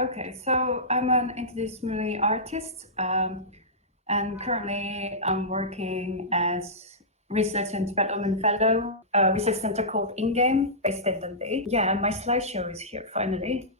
Okay, so I'm an interdisciplinary artist, and currently I'm working as research and development fellow, research center called InGAME, based in Dundee. Yeah, and my slideshow is here finally.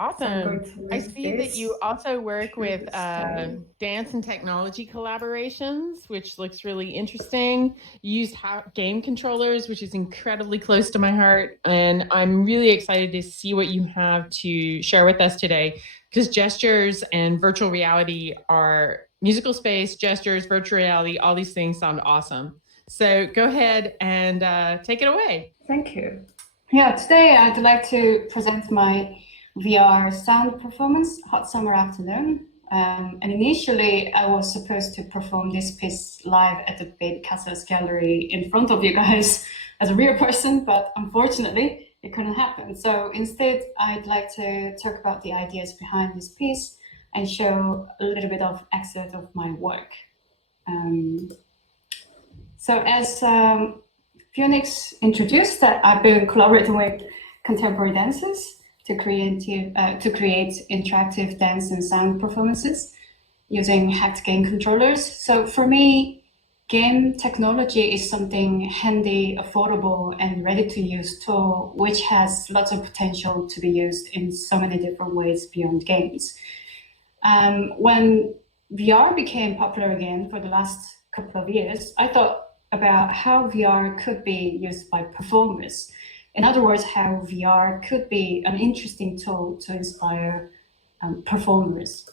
Awesome. So I see that you also work with dance and technology collaborations, which looks really interesting. You use game controllers, which is incredibly close to my heart. And I'm really excited to see what you have to share with us today, because gestures and virtual reality are musical space, gestures, virtual reality, all these things sound awesome. So go ahead and take it away. Thank you. Yeah, today I'd like to present my VR sound performance, Hot Summer Afternoon. And initially I was supposed to perform this piece live at the Beit Castles Gallery in front of you guys as a real person, but unfortunately it couldn't happen. So instead I'd like to talk about the ideas behind this piece and show a little bit of excerpt of my work. So as Phoenix introduced, that I've been collaborating with contemporary dancers to create interactive dance and sound performances using hacked game controllers. So for me, game technology is something handy, affordable, and ready to use tool, which has lots of potential to be used in so many different ways beyond games. When VR became popular again for the last couple of years, I thought about how VR could be used by performers. In other words, how VR could be an interesting tool to inspire performers.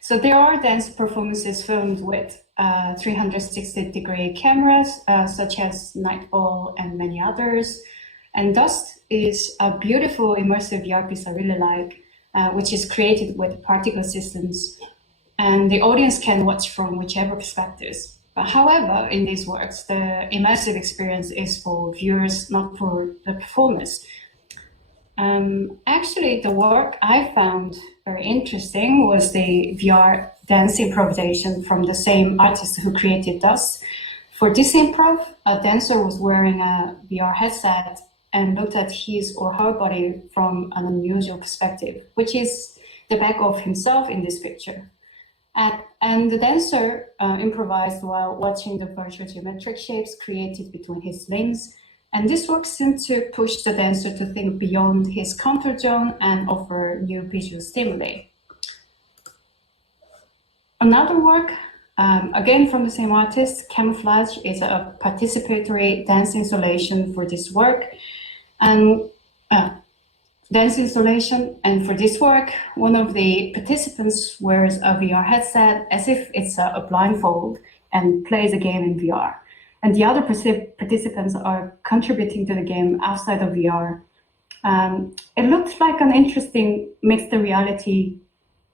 So there are dance performances filmed with 360-degree cameras, such as Nightball and many others. And Dust is a beautiful immersive VR piece I really like, which is created with particle systems, and the audience can watch from whichever perspectives. But however, in these works, the immersive experience is for viewers, not for the performers. Actually, the work I found very interesting was the VR dance improvisation from the same artist who created Dust. For this improv, a dancer was wearing a VR headset and looked at his or her body from an unusual perspective, which is the back of himself in this picture. And the dancer improvised while watching the virtual geometric shapes created between his limbs. And this work seemed to push the dancer to think beyond his comfort zone and offer new visual stimuli. Another work, again from the same artist, Camouflage, is a participatory dance installation for this work. And dance installation. And for this work, one of the participants wears a VR headset as if it's a blindfold and plays a game in VR. And the other participants are contributing to the game outside of VR. It looked like an interesting mixed reality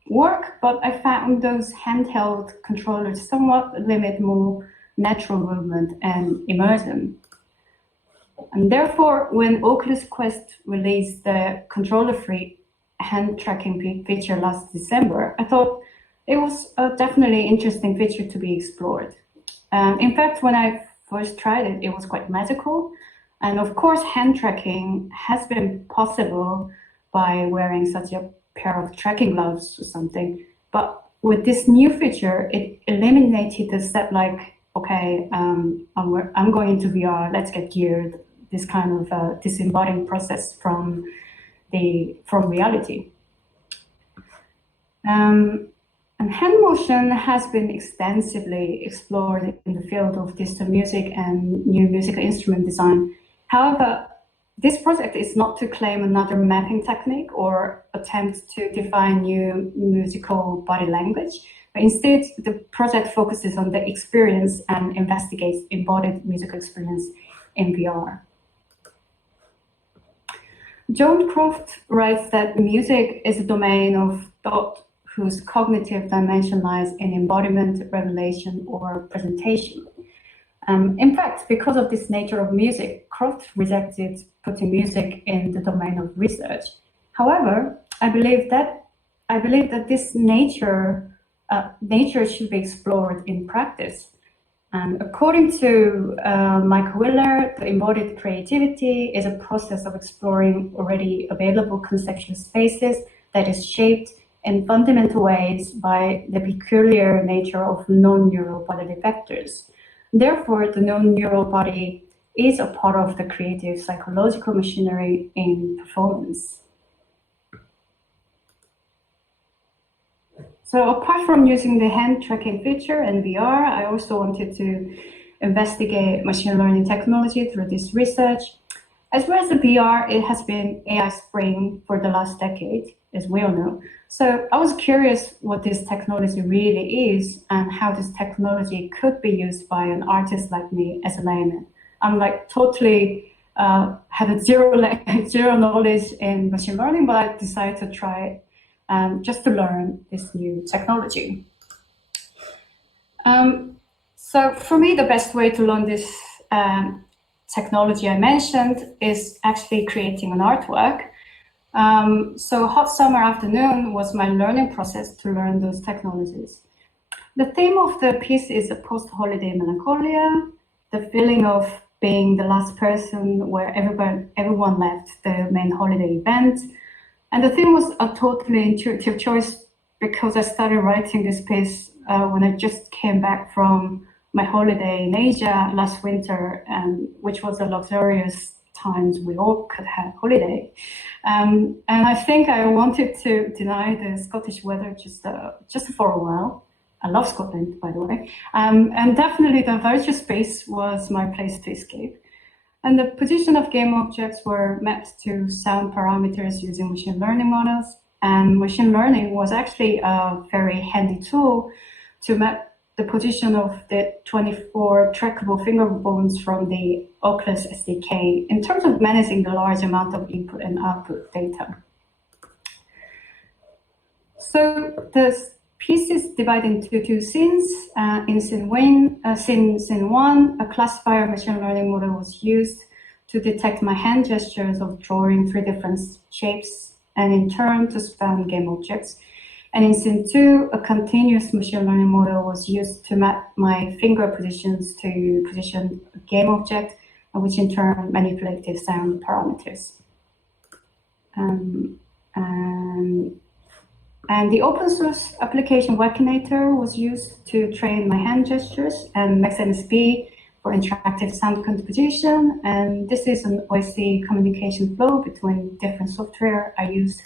work, but I found those handheld controllers somewhat limit more natural movement and immersion. And therefore, when Oculus Quest released the controller-free hand tracking feature last December, I thought it was a definitely interesting feature to be explored. In fact, when I first tried it, it was quite magical. And of course, hand tracking has been possible by wearing such a pair of tracking gloves or something. But with this new feature, it eliminated the step like, okay, I'm going into VR, let's get geared. This kind of disembodying process from reality. And hand motion has been extensively explored in the field of digital music and new musical instrument design. However, this project is not to claim another mapping technique or attempt to define new musical body language, but instead the project focuses on the experience and investigates embodied musical experience in VR. John Croft writes that music is a domain of thought whose cognitive dimension lies in embodiment, revelation, or presentation. In fact, because of this nature of music, Croft rejected putting music in the domain of research. However, I believe that this nature should be explored in practice. And according to Michael Willer, the embodied creativity is a process of exploring already available conceptual spaces that is shaped in fundamental ways by the peculiar nature of non-neural bodily vectors. Therefore, the non-neural body is a part of the creative psychological machinery in performance. So apart from using the hand tracking feature and VR, I also wanted to investigate machine learning technology through this research. As well as the VR, it has been AI spring for the last decade, as we all know. So I was curious what this technology really is and how this technology could be used by an artist like me as a layman. I'm like totally had a zero knowledge in machine learning, but I decided to try it just to learn this new technology. So for me, the best way to learn this technology I mentioned is actually creating an artwork. So Hot Summer Afternoon was my learning process to learn those technologies. The theme of the piece is a post-holiday melancholia, the feeling of being the last person where everyone left the main holiday event. And the theme was a totally intuitive choice because I started writing this piece when I just came back from my holiday in Asia last winter, which was a luxurious times we all could have holiday. And I think I wanted to deny the Scottish weather just for a while. I love Scotland, by the way. And definitely the virtual space was my place to escape. And the position of game objects were mapped to sound parameters using machine learning models. And machine learning was actually a very handy tool to map the position of the 24 trackable finger bones from the Oculus SDK in terms of managing the large amount of input and output data. So the piece is divided into two scenes. In scene one, a classifier machine learning model was used to detect my hand gestures of drawing three different shapes and in turn to span game objects. And in scene two, a continuous machine learning model was used to map my finger positions to position a game object, which in turn manipulated sound parameters. And the open source application Wakinator was used to train my hand gestures, and MaxMSB for interactive sound composition. And this is an OSC communication flow between different software I use.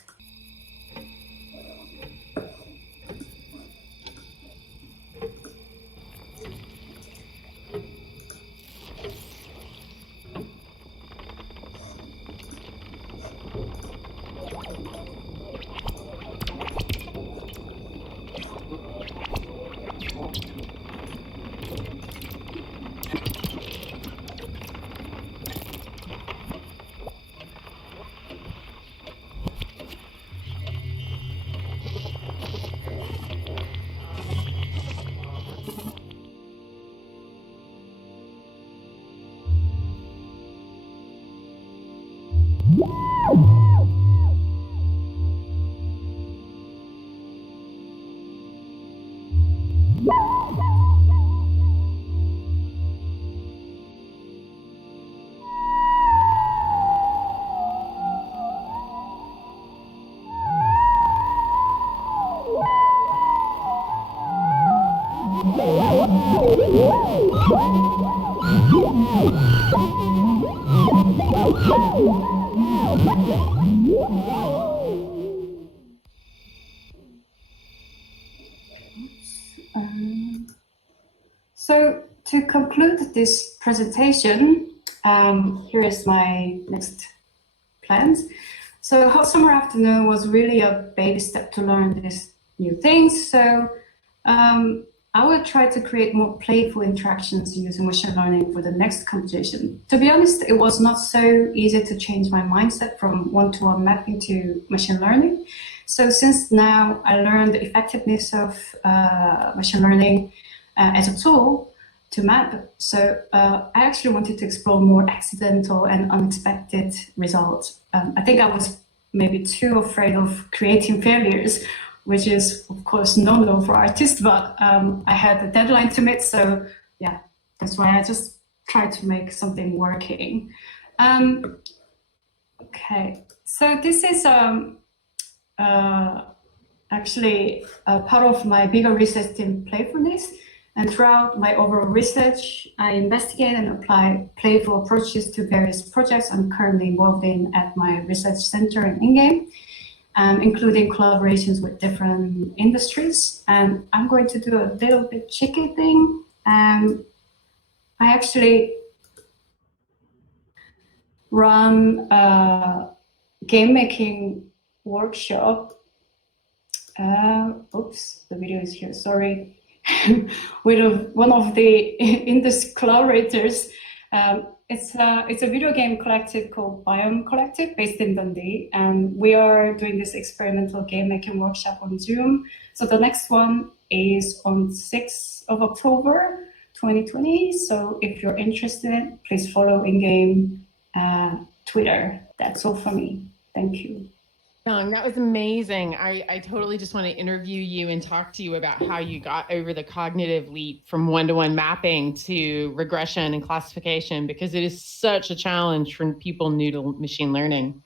So to conclude this presentation, here is my next plans. So Hot Summer Afternoon was really a baby step to learn these new things. So I will try to create more playful interactions using machine learning for the next competition. To be honest, it was not so easy to change my mindset from one-to-one mapping to machine learning. So since now I learned the effectiveness of machine learning as a tool to map, so I actually wanted to explore more accidental and unexpected results. I think I was maybe too afraid of creating failures, which is of course no-no for artists, but I had a deadline to meet, so yeah, That's why I just try to make something working. Okay, so this is actually part of my bigger research team playfulness. And throughout my overall research, I investigate and apply playful approaches to various projects I'm currently involved in at my research center in InGAME, including collaborations with different industries. And I'm going to do a little bit cheeky thing. I actually run a game making workshop. Oops, the video is here, sorry. With one of the industry collaborators. It's a video game collective called Vivarium Collective based in Dundee, and we are doing this experimental game making workshop on Zoom. So the next one is on 6th of October 2020. So if you're interested, please follow InGAME Twitter. That's all from me. Thank you. Jung, that was amazing. I totally just want to interview you and talk to you about how you got over the cognitive leap from one-to-one mapping to regression and classification, because it is such a challenge for people new to machine learning.